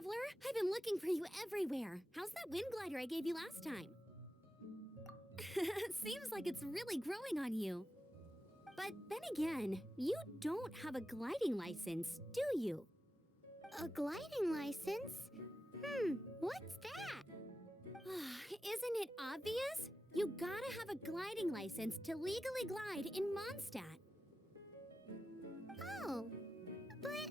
traveler. I've been looking for you everywhere. How's that wind glider I gave you last time? Seems like it's really growing on you. But then again, you don't have a gliding license, do you? A gliding license? What's that? Isn't it obvious? You gotta have a gliding license to legally glide in Mondstadt. Oh, but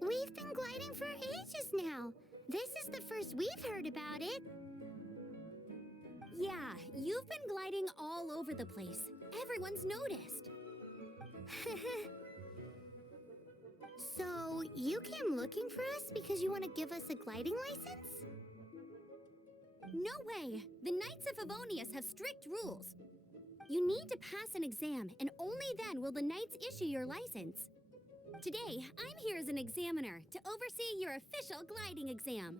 we've been gliding for ages now. This is the first we've heard about it. Yeah, you've been gliding all over the place. Everyone's noticed. So, you came looking for us because you want to give us a gliding license? No way! The Knights of Favonius have strict rules. You need to pass an exam, and only then will the Knights issue your license. Today, I'm here as an examiner to oversee your official gliding exam.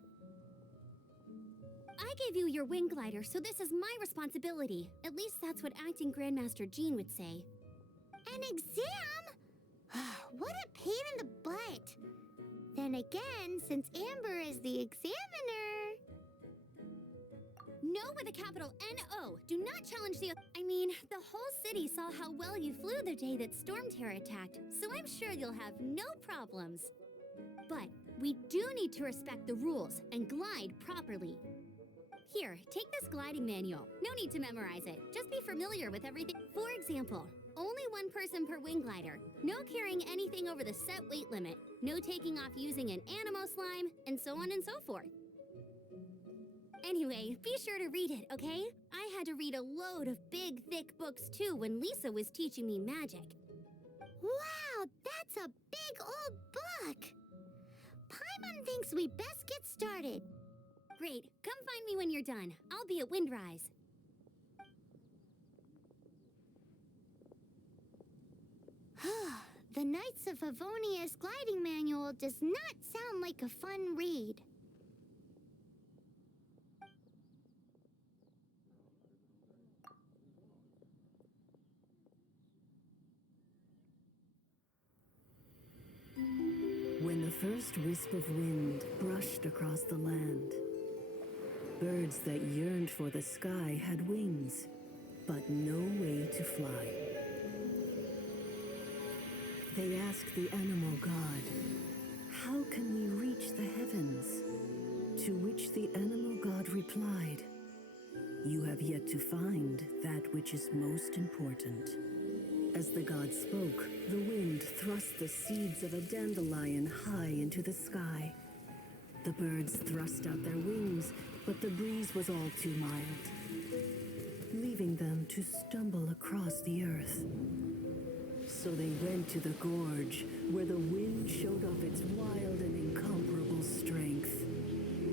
I gave you your wing glider, so this is my responsibility. At least that's what Acting Grandmaster Jean would say. An exam? What a pain in the butt. Then again, since Amber is the examiner... No with a capital N-O. Do not challenge the... the whole city saw how well you flew the day that Storm Terror attacked, so I'm sure you'll have no problems. But we do need to respect the rules and glide properly. Here, take this gliding manual. No need to memorize it. Just be familiar with everything. For example, only one person per wing glider. No carrying anything over the set weight limit. No taking off using an animo slime, and so on and so forth. Anyway, be sure to read it, okay? I had to read a load of big, thick books too when Lisa was teaching me magic. Wow, that's a big old book! Paimon thinks we best get started. Great, come find me when you're done. I'll be at Windrise. The Knights of Favonius gliding manual does not sound like a fun read. When the first wisp of wind brushed across the land, birds that yearned for the sky had wings, but no way to fly. They asked the animal god, "How can we reach the heavens?" To which the animal god replied, "You have yet to find that which is most important." As the god spoke, the wind thrust the seeds of a dandelion high into the sky. The birds thrust out their wings, but the breeze was all too mild, leaving them to stumble across the earth. So they went to the gorge, where the wind showed off its wild and incomparable strength.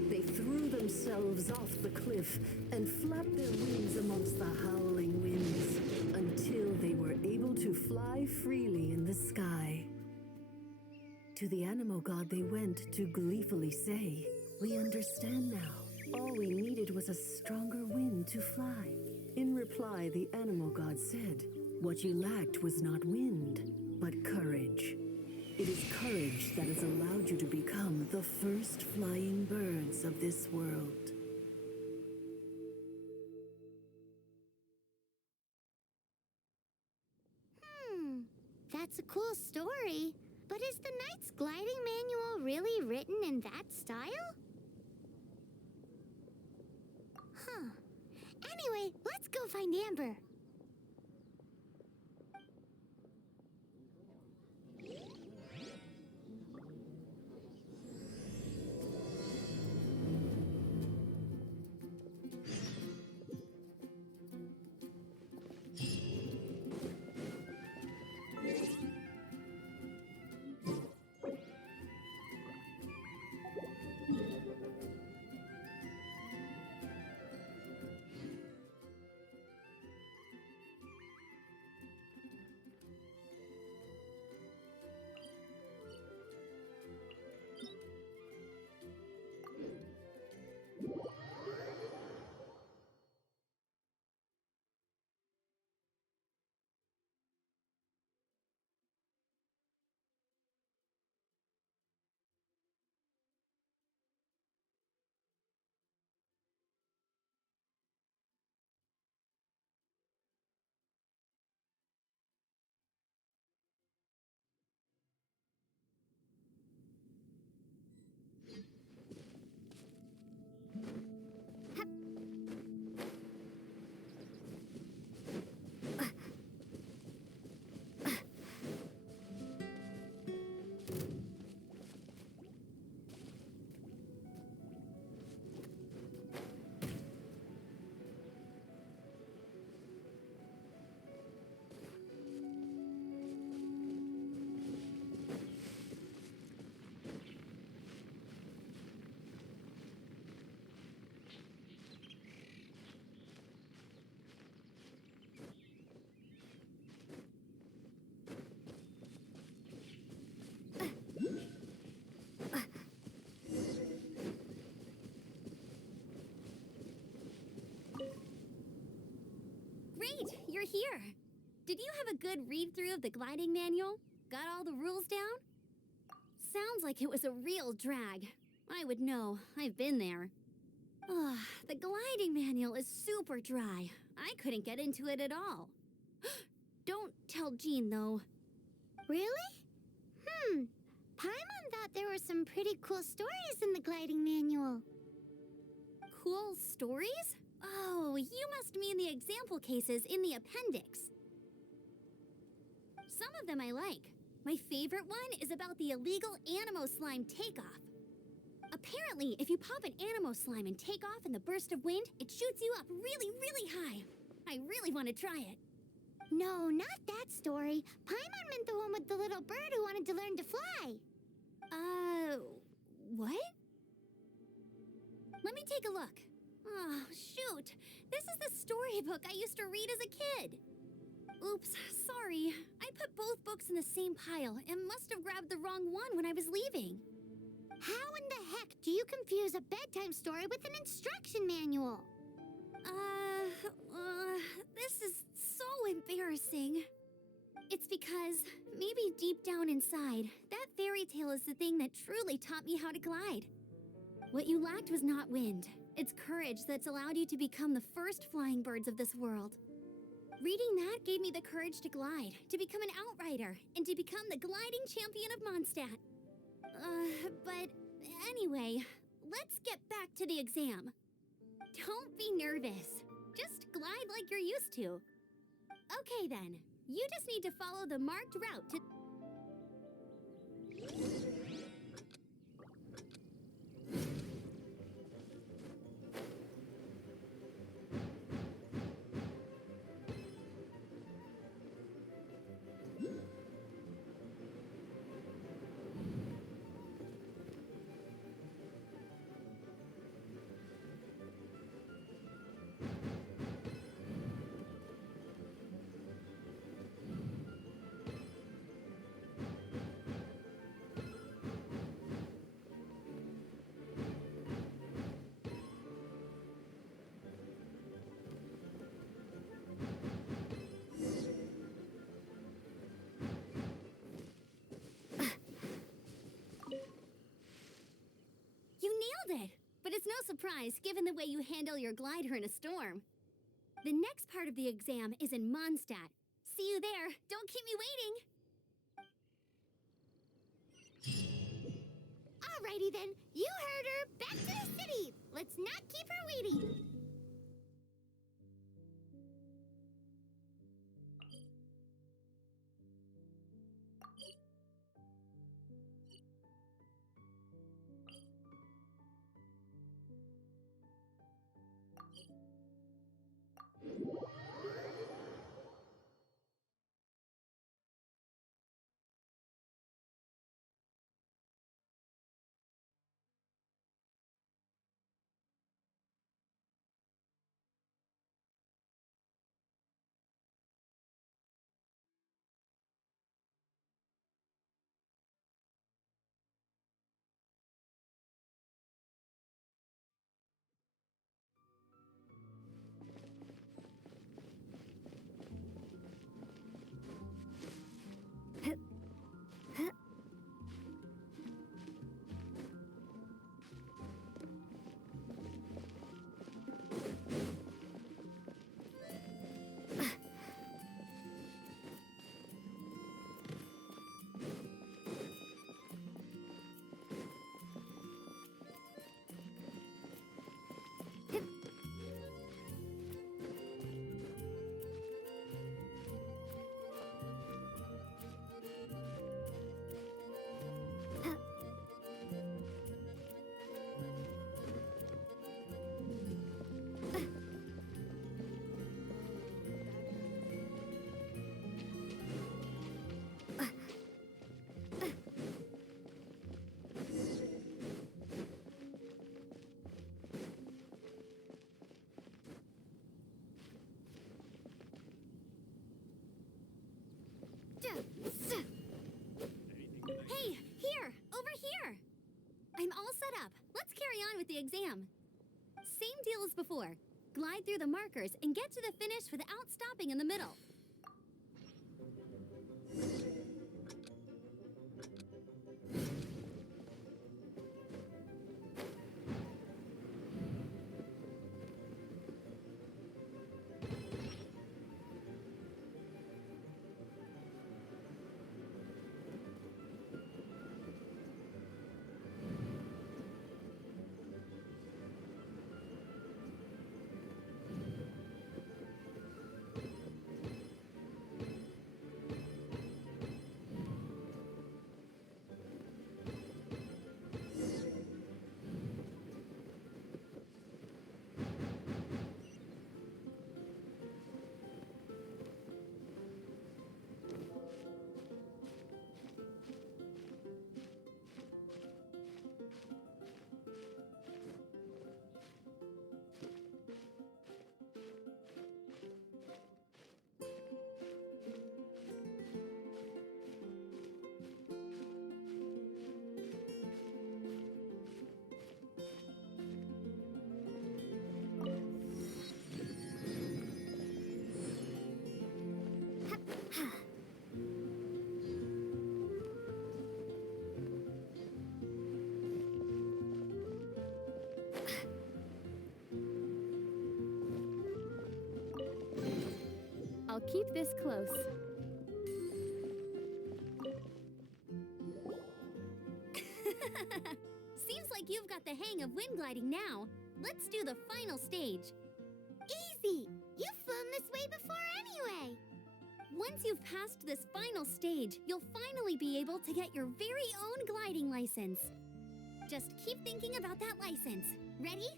They threw themselves off the cliff and flapped their wings amongst the howling winds until they were able to fly freely in the sky. To the animal god they went to gleefully say, "We understand now. All we needed was a stronger wind to fly." In reply, the animal god said, "What you lacked was not wind, but courage. It is courage that has allowed you to become the first flying birds of this world." That's a cool story. But is the Knight's gliding manual really written in that style? Anyway, let's go find Amber. hear. Did you have a good read-through of the gliding manual? Got all the rules down? Sounds like it was a real drag. I would know. I've been there. Ugh, the gliding manual is super dry. I couldn't get into it at all. Don't tell Jean, though. Really? Paimon thought there were some pretty cool stories in the gliding manual. Cool stories? Oh, you must mean the example cases in the appendix. Some of them I like. My favorite one is about the illegal Animo slime takeoff. Apparently, if you pop an Animo slime and take off in the burst of wind, it shoots you up really, really high. I really want to try it. No, not that story. Paimon meant the one with the little bird who wanted to learn to fly. What? Let me take a look. Oh, shoot. This is the storybook I used to read as a kid. Oops, sorry. I put both books in the same pile and must have grabbed the wrong one when I was leaving. How in the heck do you confuse a bedtime story with an instruction manual? This is so embarrassing. It's because, maybe deep down inside, that fairy tale is the thing that truly taught me how to glide. What you lacked was not wind. It's courage that's allowed you to become the first flying birds of this world. Reading that gave me the courage to glide, to become an outrider, and to become the gliding champion of Mondstadt. But anyway, let's get back to the exam. Don't be nervous. Just glide like you're used to. Okay then, you just need to follow the marked route to... Nailed it! But it's no surprise, given the way you handle your glider in a storm. The next part of the exam is in Mondstadt. See you there. Don't keep me waiting. Alrighty then, you heard her. Back to the city. Let's not keep her waiting. Hey, here! Over here! I'm all set up. Let's carry on with the exam. Same deal as before. Glide through the markers and get to the finish without stopping in the middle. I'll keep this close. Seems like you've got the hang of wind gliding now. Let's do the final stage. Easy! You've flown this way before anyway! Once you've passed this final stage, you'll finally be able to get your very own gliding license. Just keep thinking about that license. Ready?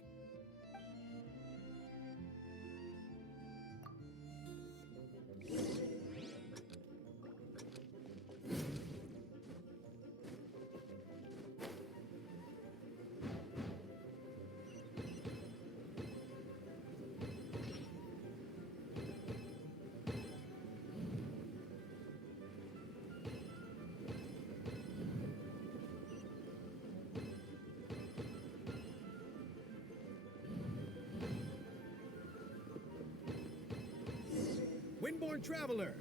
Windborne traveler,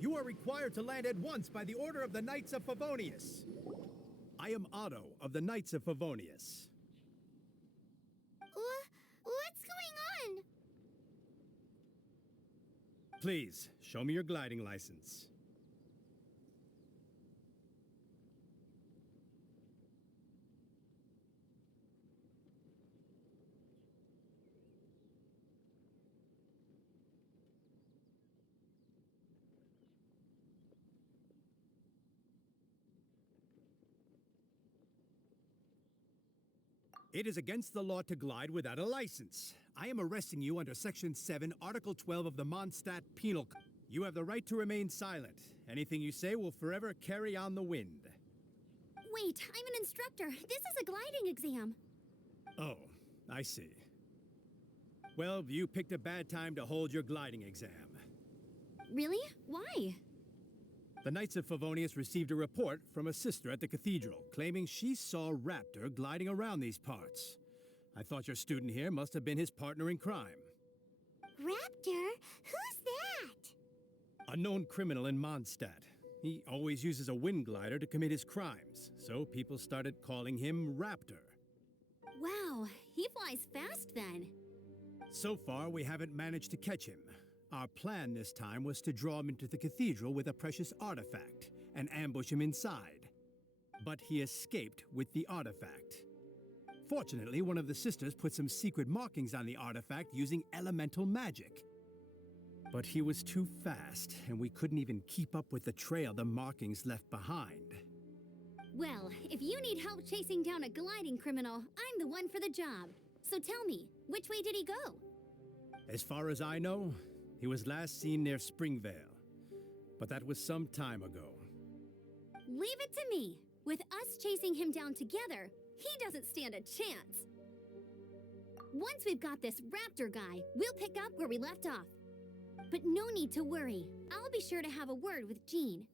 you are required to land at once by the order of the Knights of Favonius. I am Otto of the Knights of Favonius. What's going on? Please, show me your gliding license. It is against the law to glide without a license. I am arresting you under Section 7, Article 12 of the Mondstadt Penal Code. You have the right to remain silent. Anything you say will forever carry on the wind. Wait, I'm an instructor. This is a gliding exam. Oh, I see. Well, you picked a bad time to hold your gliding exam. Really? Why? The Knights of Favonius received a report from a sister at the cathedral claiming she saw Raptor gliding around these parts. I thought your student here must have been his partner in crime. Raptor? Who's that? A known criminal in Mondstadt. He always uses a wind glider to commit his crimes, so people started calling him Raptor. Wow, he flies fast then. So far, we haven't managed to catch him. Our plan this time was to draw him into the cathedral with a precious artifact and ambush him inside. But he escaped with the artifact. Fortunately, one of the sisters put some secret markings on the artifact using elemental magic. But he was too fast, and we couldn't even keep up with the trail the markings left behind. Well, if you need help chasing down a gliding criminal, I'm the one for the job. So tell me, which way did he go? As far as I know, he was last seen near Springvale. But that was some time ago. Leave it to me. With us chasing him down together, he doesn't stand a chance. Once we've got this Raptor guy, we'll pick up where we left off. But no need to worry. I'll be sure to have a word with Jean.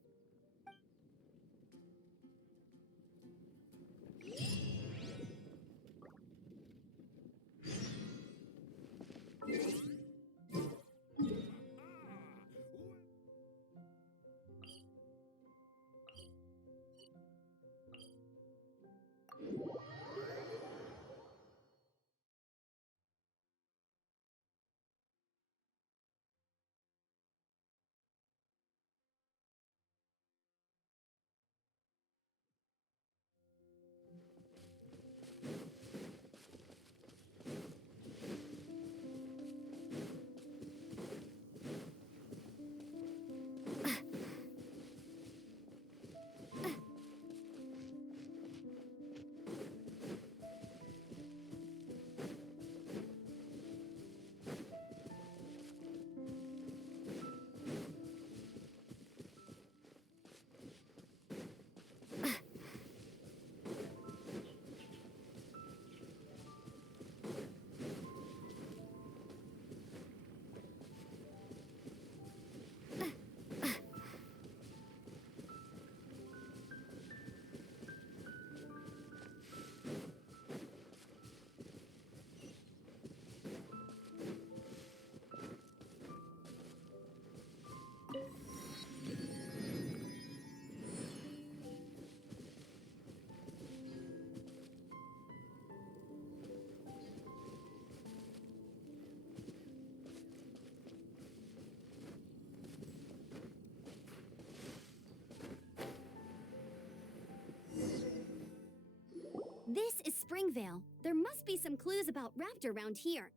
This is Springvale. There must be some clues about Raptor around here.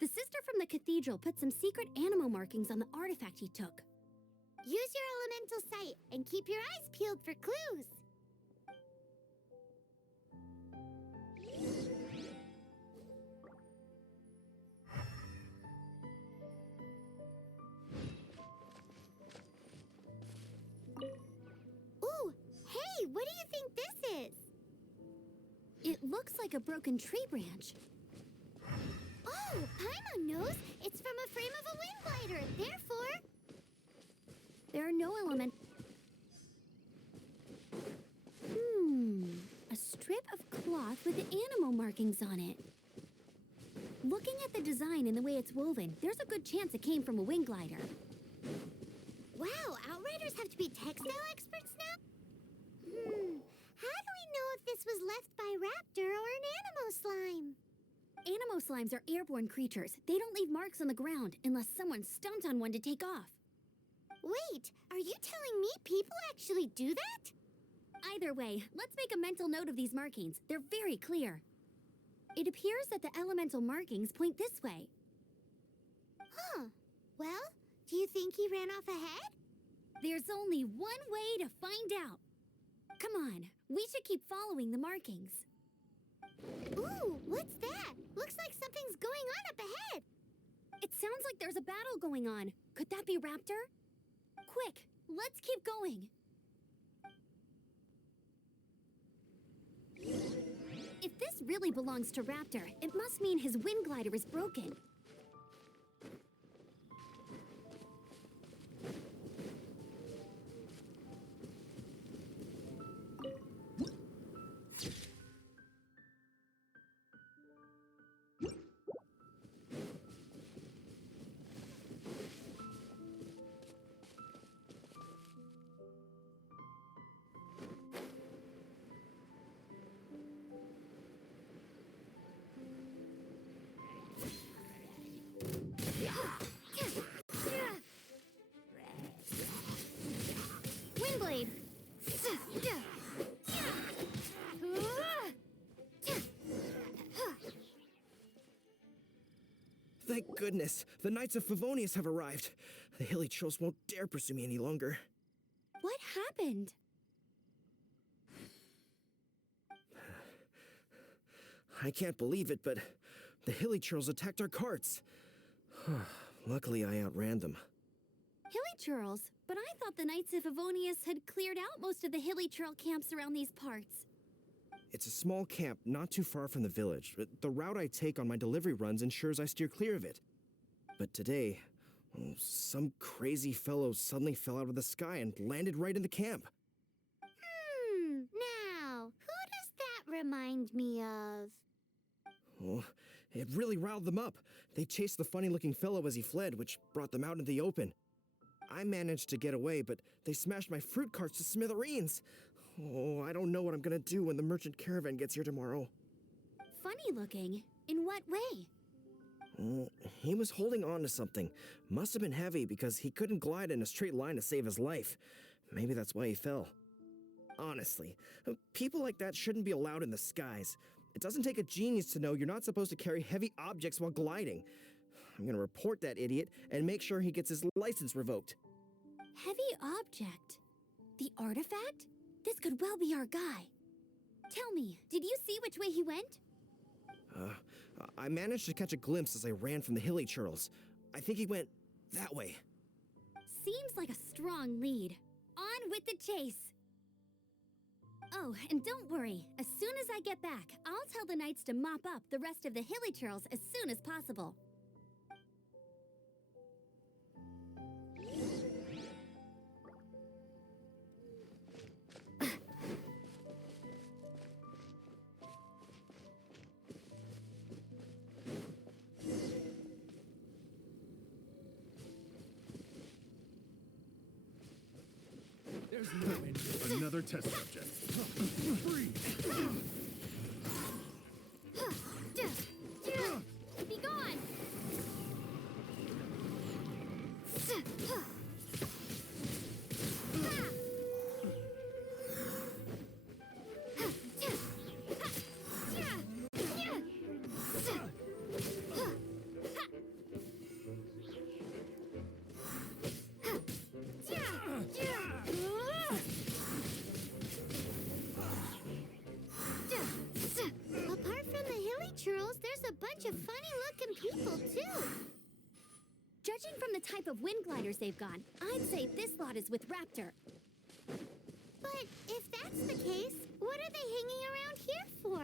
The sister from the cathedral put some secret animal markings on the artifact he took. Use your elemental sight and keep your eyes peeled for clues. Ooh, hey, what do you think this is? It looks like a broken tree branch. Oh, Paimon knows. It's from a frame of a wind glider. Therefore, There are no element. A strip of cloth with animal markings on it. Looking at the design and the way it's woven, there's a good chance it came from a wing glider. wow, Outriders have to be textile experts now? How do we know if this was left by Raptor or an animal slime? Animo slimes are airborne creatures. They don't leave marks on the ground unless someone stomped on one to take off. Wait, are you telling me people actually do that? Either way, let's make a mental note of these markings. They're very clear. It appears that the elemental markings point this way. Huh. Well, do you think he ran off ahead? There's only one way to find out. Come on, we should keep following the markings. Ooh, what's that? Looks like something's going on up ahead. It sounds like there's a battle going on. Could that be Raptor? Quick, let's keep going. If this really belongs to Raptor, it must mean his wind glider is broken. Windblade! Thank goodness, the Knights of Favonius have arrived. The hilly trolls won't dare pursue me any longer. What happened? I can't believe it, but the hilly trolls attacked our carts. Luckily, I outran them. Hilly churls? But I thought the Knights of Favonius had cleared out most of the hilly churl camps around these parts. It's a small camp not too far from the village. The route I take on my delivery runs ensures I steer clear of it. But today, some crazy fellow suddenly fell out of the sky and landed right in the camp. Now, who does that remind me of? Oh, it really riled them up. They chased the funny-looking fellow as he fled, which brought them out into the open. I managed to get away, but they smashed my fruit carts to smithereens. Oh, I don't know what I'm gonna do when the merchant caravan gets here tomorrow. Funny looking? In what way? He was holding on to something. Must have been heavy because he couldn't glide in a straight line to save his life. Maybe that's why he fell. Honestly, people like that shouldn't be allowed in the skies. It doesn't take a genius to know you're not supposed to carry heavy objects while gliding. I'm gonna report that idiot and make sure he gets his license revoked. Heavy object? The artifact? This could well be our guy. Tell me, did you see which way he went? I managed to catch a glimpse as I ran from the hilly churls. I think he went that way. Seems like a strong lead. On with the chase. Oh, and don't worry. As soon as I get back, I'll tell the knights to mop up the rest of the hilly churls as soon as possible. There's no end to another test subject. Freeze! Be gone! bunch of funny-looking people, too. Judging from the type of wind gliders they've got, I'd say this lot is with Raptor. But if that's the case, what are they hanging around here for?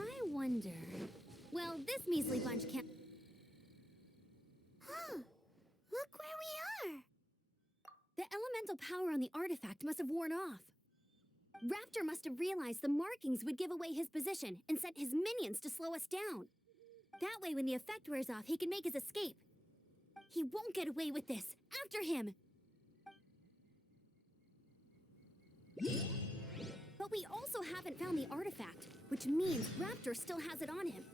I wonder... Well, this measly bunch can't... Huh. Look where we are. The elemental power on the artifact must have worn off. Raptor must have realized the markings would give away his position and sent his minions to slow us down. That way, when the effect wears off, he can make his escape. He won't get away with this. After him! But we also haven't found the artifact, which means Raptor still has it on him.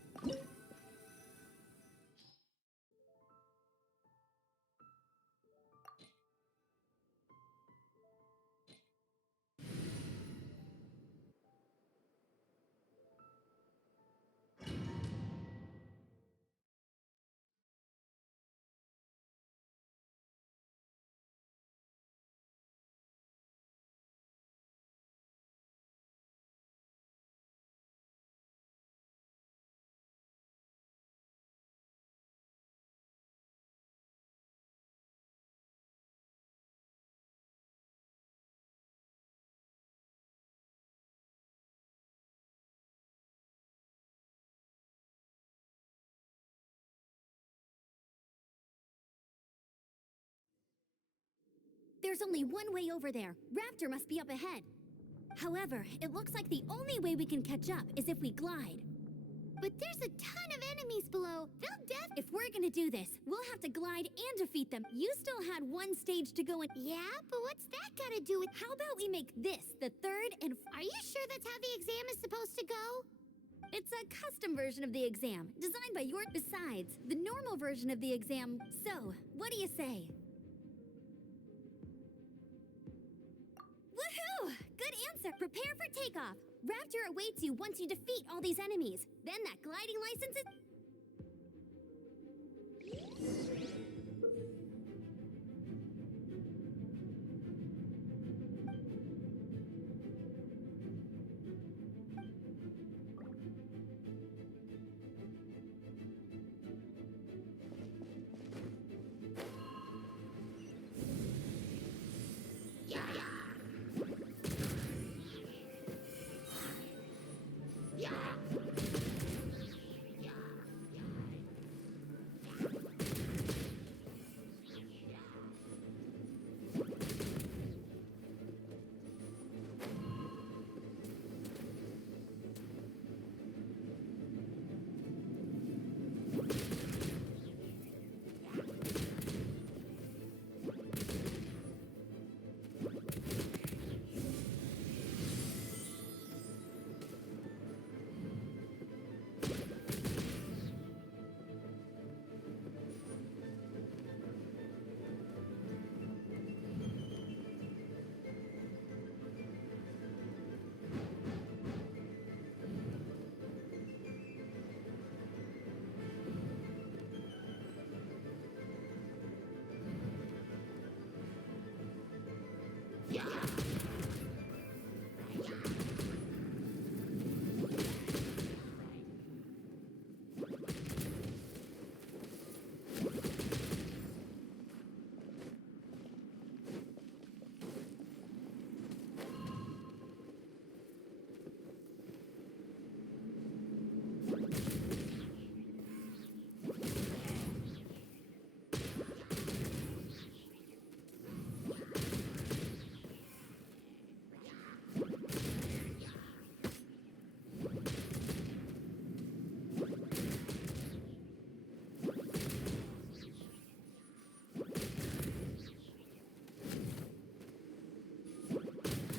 There's only one way over there. Raptor must be up ahead. However, it looks like the only way we can catch up is if we glide. But there's a ton of enemies below. If we're gonna do this, we'll have to glide and defeat them. You still had one stage to go in. Yeah, but what's that gotta do with... How about we make this the third and... Are you sure that's how the exam is supposed to go? It's a custom version of the exam, designed by your... Besides, the normal version of the exam... So, what do you say? Woohoo! Good answer! Prepare for takeoff! Raptor awaits you once you defeat all these enemies. Then that gliding license is...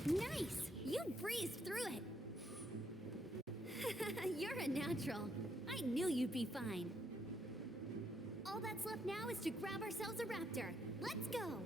Nice! You breezed through it! You're a natural. I knew you'd be fine. All that's left now is to grab ourselves a raptor. Let's go!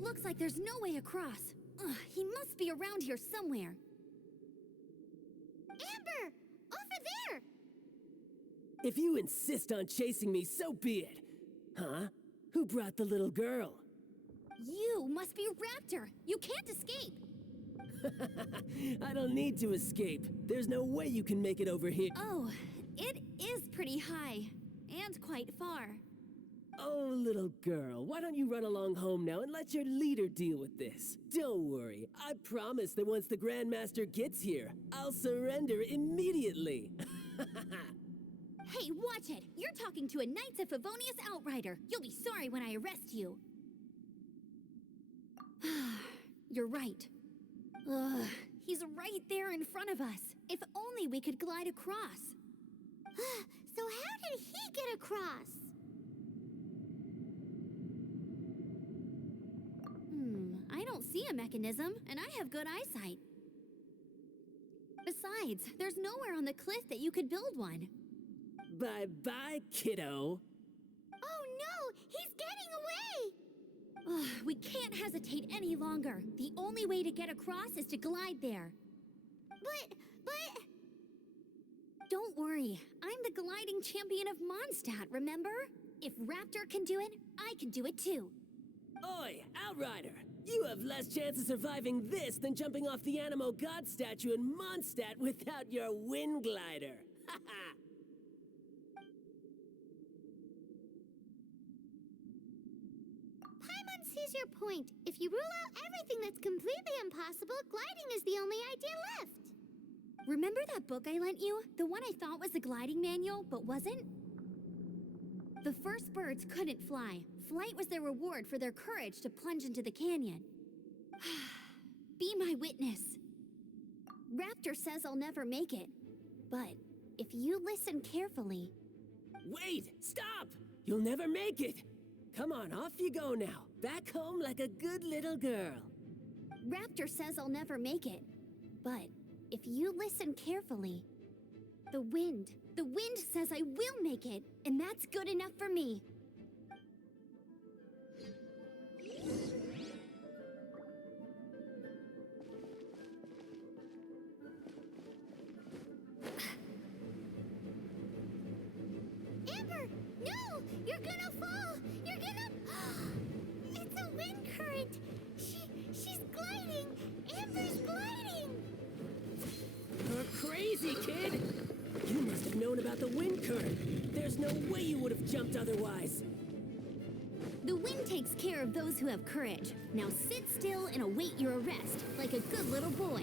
It looks like there's no way across. Ugh, he must be around here somewhere. Amber! Over there! If you insist on chasing me, so be it. Huh? Who brought the little girl? You must be Raptor. You can't escape. I don't need to escape. There's no way you can make it over here. Oh, it is pretty high. And quite far. Oh, little girl, why don't you run along home now and let your leader deal with this? Don't worry, I promise that once the Grandmaster gets here, I'll surrender immediately. Hey, watch it! You're talking to a Knights of Favonius outrider. You'll be sorry when I arrest you. You're right. Ugh, he's right there in front of us. If only we could glide across. So how did he get across? I don't see a mechanism, and I have good eyesight. Besides, there's nowhere on the cliff that you could build one. Bye-bye, kiddo. Oh no! He's getting away! Ugh, we can't hesitate any longer. The only way to get across is to glide there. But... Don't worry, I'm the gliding champion of Mondstadt, remember? If Raptor can do it, I can do it too. Oi, Outrider! You have less chance of surviving this than jumping off the Animo God statue in Mondstadt without your wind glider. Haha! Paimon sees your point. If you rule out everything that's completely impossible, gliding is the only idea left. Remember that book I lent you? The one I thought was the gliding manual, but wasn't? The first birds couldn't fly. Flight was their reward for their courage to plunge into the canyon. Be my witness. Raptor says I'll never make it. But if you listen carefully... Wait! Stop! You'll never make it! Come on, off you go now. Back home like a good little girl. Raptor says I'll never make it. But if you listen carefully... The wind says I will make it, and that's good enough for me. Amber! No! You're gonna fall! You're gonna... It's a wind current! She's gliding! Amber's gliding! You're crazy, kid! You must have known about the wind current. There's no way you would have jumped otherwise. The wind takes care of those who have courage. Now sit still and await your arrest, like a good little boy.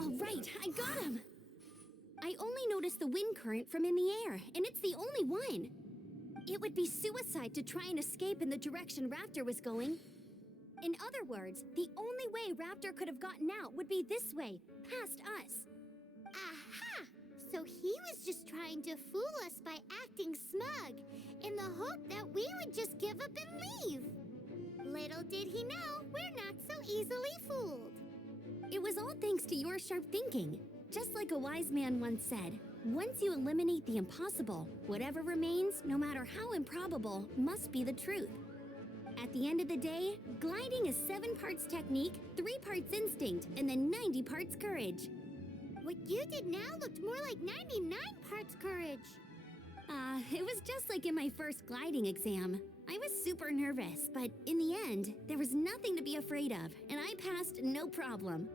All right, I got him. I only noticed the wind current from in the air, and it's the only one. It would be suicide to try and escape in the direction Raptor was going. In other words, the only way Raptor could have gotten out would be this way, past us. Aha! So he was just trying to fool us by acting smug, in the hope that we would just give up and leave. Little did he know, we're not so easily fooled. It was all thanks to your sharp thinking. Just like a wise man once said, once you eliminate the impossible, whatever remains, no matter how improbable, must be the truth. At the end of the day, gliding is 7 parts technique, 3 parts instinct, and then 90 parts courage. What you did now looked more like 99 parts courage. It was just like in my first gliding exam. I was super nervous, but in the end, there was nothing to be afraid of, and I passed no problem.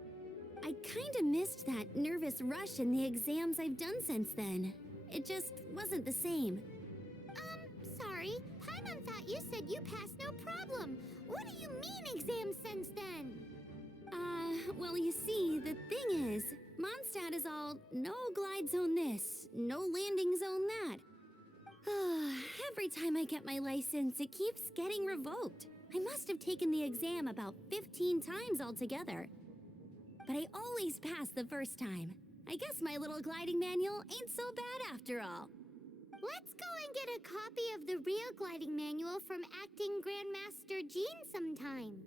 I kinda missed that nervous rush in the exams I've done since then. It just wasn't the same. Sorry. Paimon thought you said you passed no problem. What do you mean exam since then? Well, you see, the thing is, Mondstadt is all no glide zone this, no landing zone that. Every time I get my license, it keeps getting revoked. I must have taken the exam about 15 times altogether. But I always pass the first time. I guess my little gliding manual ain't so bad after all. Let's go and get a copy of the real gliding manual from acting Grandmaster Jean sometime.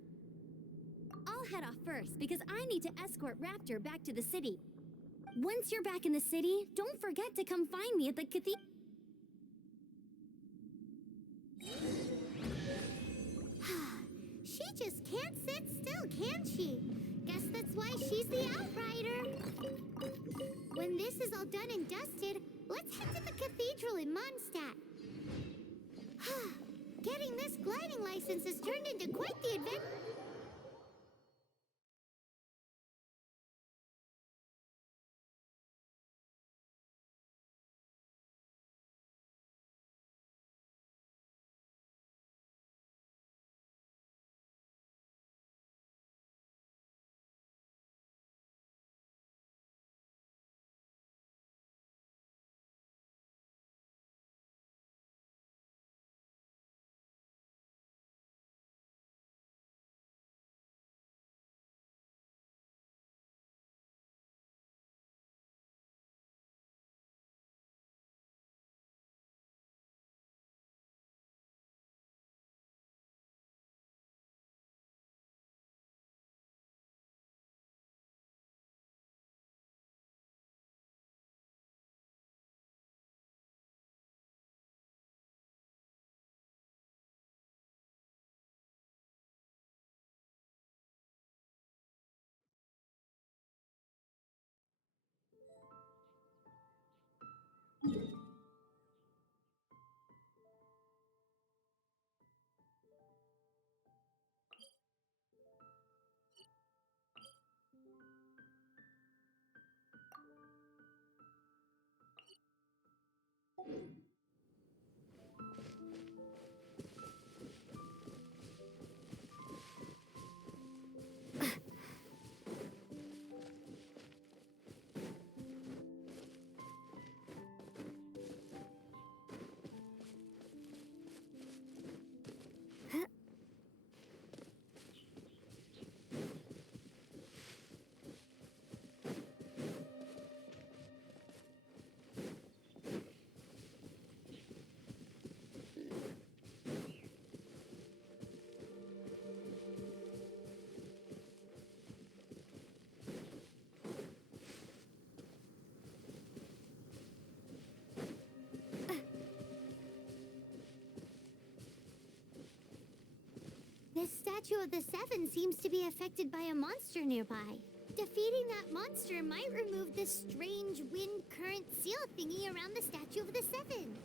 I'll head off first because I need to escort Raptor back to the city. Once you're back in the city, don't forget to come find me at the cathedral. She just can't sit still, can she? Guess that's why she's the Outrider. When this is all done and dusted, let's head to the cathedral in Mondstadt. Getting this gliding license has turned into quite the adventure. This statue of the Seven seems to be affected by a monster nearby. Defeating that monster might remove this strange wind current seal thingy around the statue of the Seven.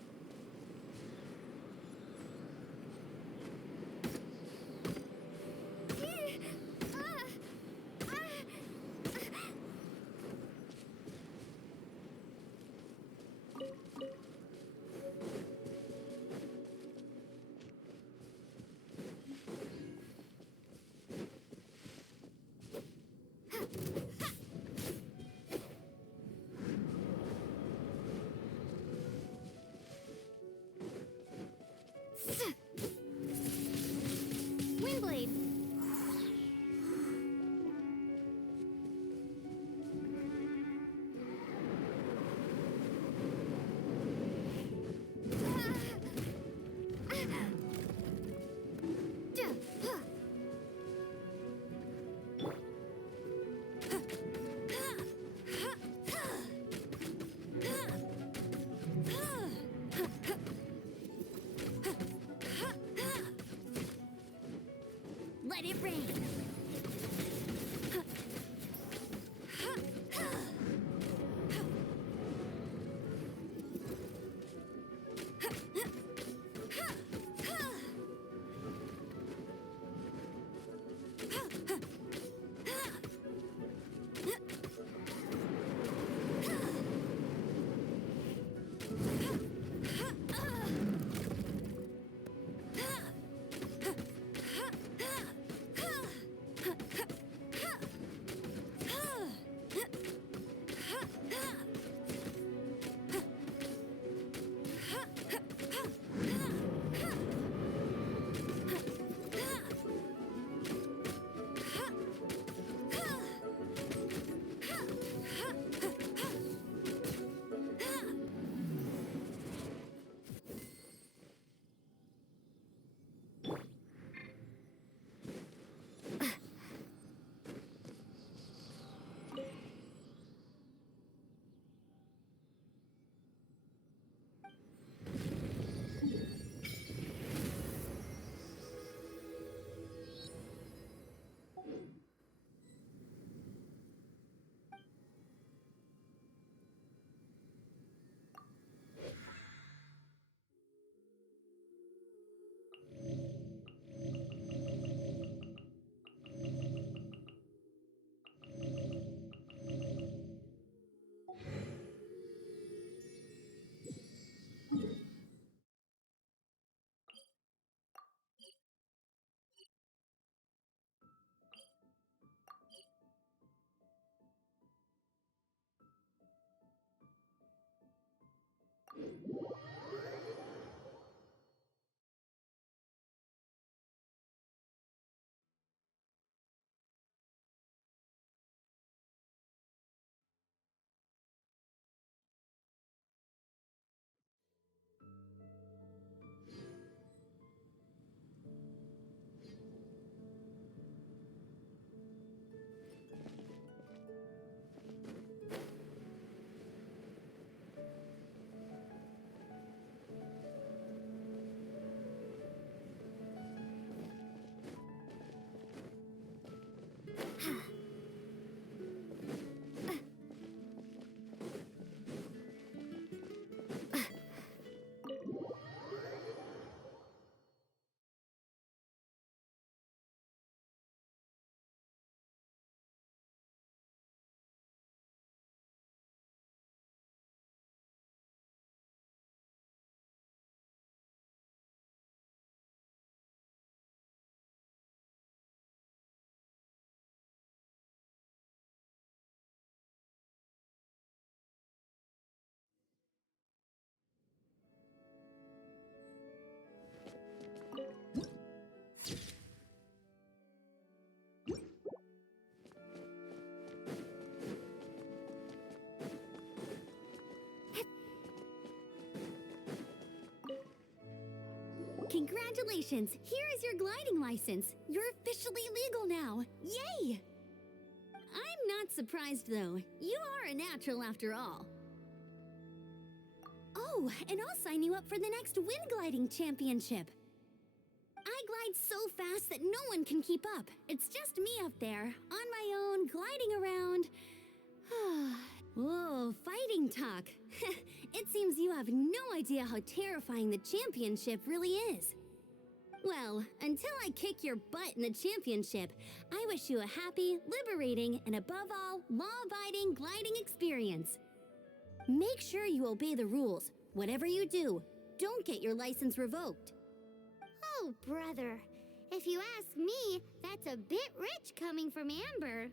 Congratulations! Here is your gliding license. You're officially legal now. Yay! I'm not surprised, though. You are a natural after all. Oh, and I'll sign you up for the next wind gliding championship. I glide so fast that no one can keep up. It's just me up there, on my own, gliding around. Whoa, fighting talk. It seems you have no idea how terrifying the championship really is. Well, until I kick your butt in the championship, I wish you a happy, liberating, and above all, law-abiding gliding experience. Make sure you obey the rules. Whatever you do, don't get your license revoked. Oh, brother. If you ask me, that's a bit rich coming from Amber.